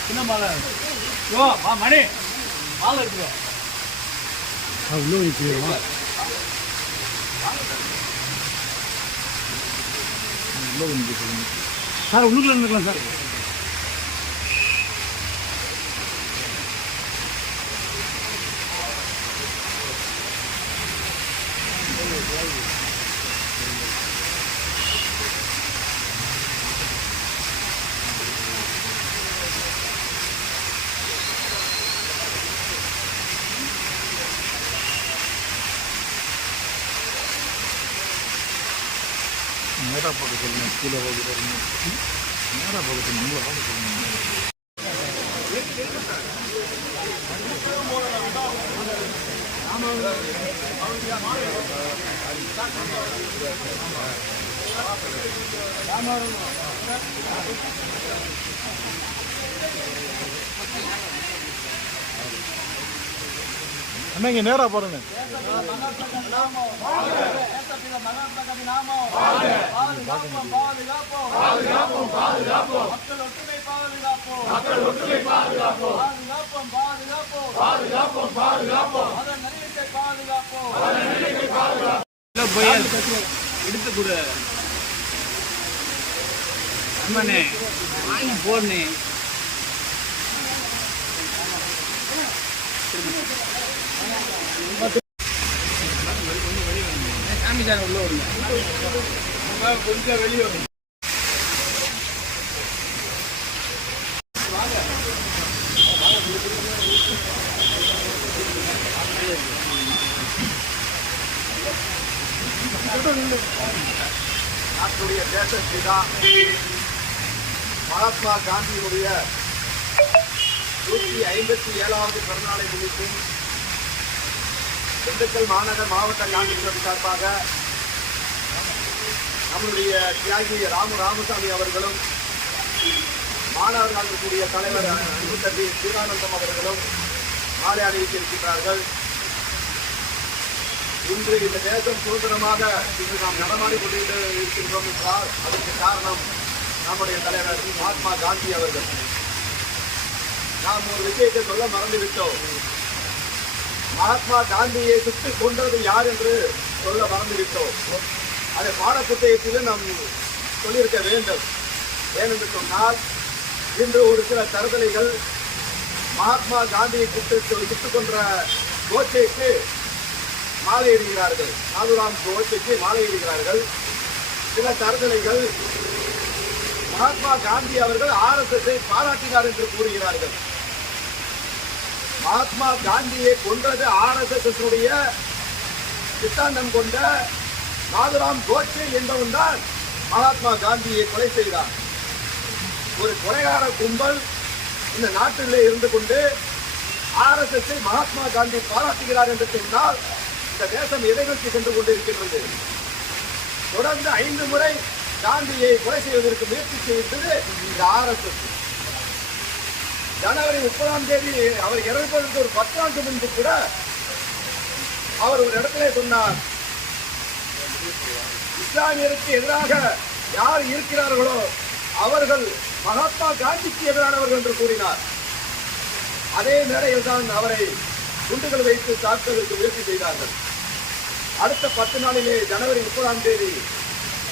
சின்ன மாலை யோ மா மணி மாலை இருக்கு உள்ள வைக்கிறோம் சார் உள்ளுக்குள்ள இருந்துக்கலாம் சார். நேராக போக சொல்லுங்கள் கீழே பார்க்க நேராக போக சொல்லுங்கள் உங்களை பார்க்க சொல்லுங்க அண்ணா இங்கே நேராக பாருங்க. போய் எடுத்து கொடு அம்மனே வாங்கி போடணே சாமி சார் உள்ள வருங்க கொஞ்சம் வெளியே வருங்க நாட்டுடைய தேசப்பிதா மகாத்மா காந்தியினுடைய நூற்றி ஐம்பத்தி ஏழாவது பிறநாளை முன்னிட்டு திண்டுக்கல் மாநகர் மாவட்ட காங்கிரஸ் சார்பாக நம்முடைய தியாகி ராமு ராமசாமி அவர்களும் மாணவர் காங்கிரசுடைய தலைவர் அன்பு தம்பி அவர்களும் மாலை அணிவித்திருக்கிறார்கள் இன்று இந்த தேசம் சுதந்திரமாக இன்று நாம் நடமாடி கொண்டு இருக்கின்றோம் என்றால் அதற்கு காரணம் நம்முடைய தலைவர் மகாத்மா காந்தி அவர்கள். நாம் ஒரு விஷயத்தை சொல்ல மறந்துவிட்டோம். மகாத்மா காந்தியை சுட்டு கொண்டது யார் என்று சொல்ல மறந்துவிட்டோம். அதை பாடப்புத்தகத்திலும் நாம் சொல்லியிருக்க வேண்டும். ஏனென்று சொன்னால் இன்று ஒரு சில தருதலைகள் மகாத்மா காந்தியை சுட்டு சுட்டுக் கொன்ற கோட்சைக்கு மாலையிடுகிறார்கள் சாதுராம் கோட்சைக்கு மாலையிடுகிறார்கள் சில தருதலைகள் மகாத்மா காந்தி அவர்கள் ஆர்எஸ்எஸ்ஐ பாராட்டினார் என்று கூறுகிறார்கள். மகாத்மா காந்தியை கொன்றது ஆர்எஸ்எஸ் சித்தாந்தம் கொண்ட நாதுராம் கோட்சே என்பவன் தான் மகாத்மா காந்தியை கொலை செய்தார். ஒரு கொலைகார கும்பல் இந்த நாட்டிலே இருந்து கொண்டு ஆர்எஸ்எஸ்ஐ மகாத்மா காந்தி பாராட்டுகிறார் என்று சொன்னால் இந்த தேசம் எதை நோக்கி சென்று கொண்டிருக்கின்றது. தொடர்ந்து ஐந்து முறை காந்தியை கொலை செய்வதற்கு முயற்சி செய்தது இந்த ஆர்எஸ்எஸ். ஜனவரி முப்பதாம் தேதி அவர் இறப்பதற்கு ஒரு பத்தாண்டு முன்பு கூட அவர் ஒரு இடத்திலே சொன்னார். இஸ்லாமியருக்கு எதிராக யார் இருக்கிறார்களோ அவர்கள் மகாத்மா காந்திக்கு எதிரானவர்கள் என்று கூறினார். அதே நேரையில் தான் அவரை குண்டுகள் வைத்து தாக்குவதற்கு முயற்சி செய்தார்கள். அடுத்த பத்து நாளிலே ஜனவரி முப்பதாம் தேதி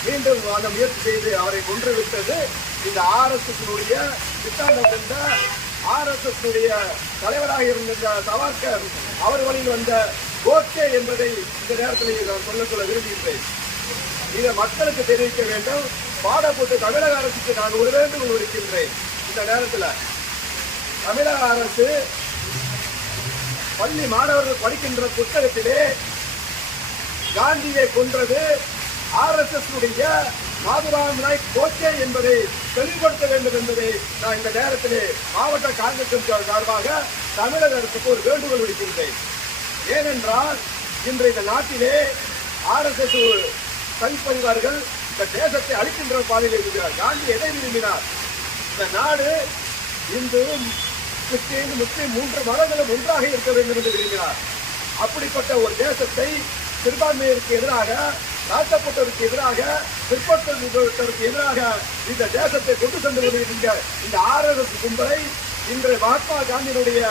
மீண்டும் அந்த முயற்சி செய்து அவரை கொன்று விட்டது. இந்த ஆர்எஸ்எஸ்னுடைய சித்தாந்தம் என்ற ஆர்எஸ்எஸ் தலைவராக இருந்த இந்த சவார்கர் அவர் வழியில் வந்த கோட்சே என்பதை இந்த நேரத்தில் நான் சொல்ல சொல்ல விரும்புகின்றேன். இதை மக்களுக்கு தெரிவிக்க வேண்டும். பாடப்பட்டு தமிழக அரசுக்கு நான் ஒரு வேண்டுகோள் இருக்கின்றேன் இந்த நேரத்தில் தமிழக அரசு பள்ளி மாணவர்கள் படிக்கின்ற புத்தகத்திலே காந்தியை கொன்றது ஆர்எஸ்எஸ் உடைய மாதுராம் நாய்க் கோச்சே என்பதை தெளிவுபடுத்த வேண்டும் என்பதை நான் இந்த நேரத்திலே மாவட்ட காங்கிரஸ் சார்பாக தமிழக அரசுக்கு ஒரு வேண்டுகோள் விடுக்கின்றேன். ஏனென்றால் இன்று இந்த நாட்டிலே ஆர்எஸ்எஸ் தனிப்பதிவார்கள் இந்த தேசத்தை அழிக்கின்ற பாதையில் இருக்கிறார். காந்தி எதை விரும்பினார்? இந்த நாடு இந்து கிறிஸ்டின் முஸ்லீம் மூன்று மதங்களும் ஒன்றாக இருக்க வேண்டும் என்று விரும்பினார். அப்படிப்பட்ட ஒரு தேசத்தை சிறுபான்மையிற்கு எதிராக தாழ்த்தப்பட்டவருக்கு எதிராக பிற்பட்டவருக்கு எதிராக இந்த தேசத்தை கொண்டு சென்று கொண்டிருக்கின்ற இந்த ஆர்எஸ்எஸ் கும்பலை இன்று மகாத்மா காந்தியினுடைய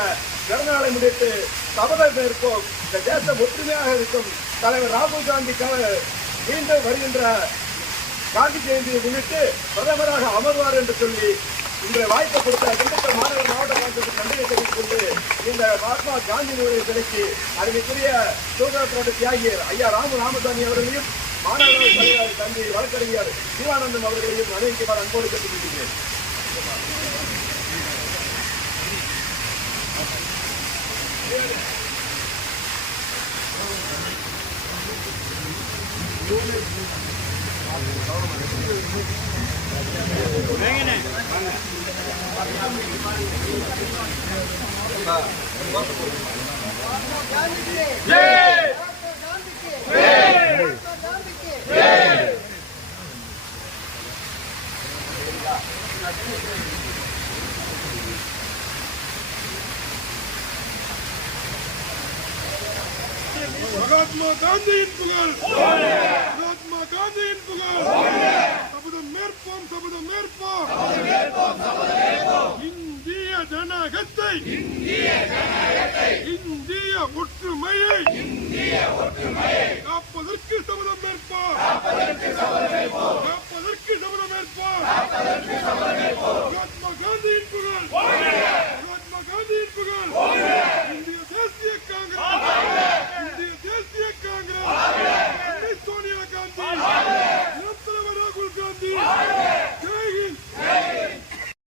பிறந்தநாளை முன்னிட்டு சபதம் ஏற்போம். இந்த தேசம் ஒற்றுமையாக இருக்கும். தலைவர் ராகுல் காந்தி மீண்டும் வருகின்ற காந்தி ஜெயந்தியை முன்னிட்டு பிரதமராக அமர்வார் என்று சொல்லி இன்றைய வாய்ப்பு கொடுத்த திண்டுக்கல் மாநகர மாவட்ட காங்கிரஸ் நன்றியை தெரிவித்துக் இந்த மகாத்மா காந்தியினுடைய சிலைக்கு அருமைக்குரிய சுதந்திர தியாகியர் தியாகி ஐயா ராமு ராமசாமி அவர்களையும் மாநகர தலைவர் தந்தை வழக்கறிஞர் சிவானந்தம் அவர்களையும் அணிவிக்குமாறு அன்போடு கேட்டுக்கொள்கிறேன். 예! 예! மகாத்மா காந்தியின் புகழ். மகாத்மா காந்தியின் புகழ். சபதம் மேற்போம் சபதம் மேற்போம் இந்திய ஜனகத்தை. இந்திய ஒற்றுமையை. காப்பதற்கு சபதம் மேற்போம் காப்பதற்கு சபதம் மேற்போம்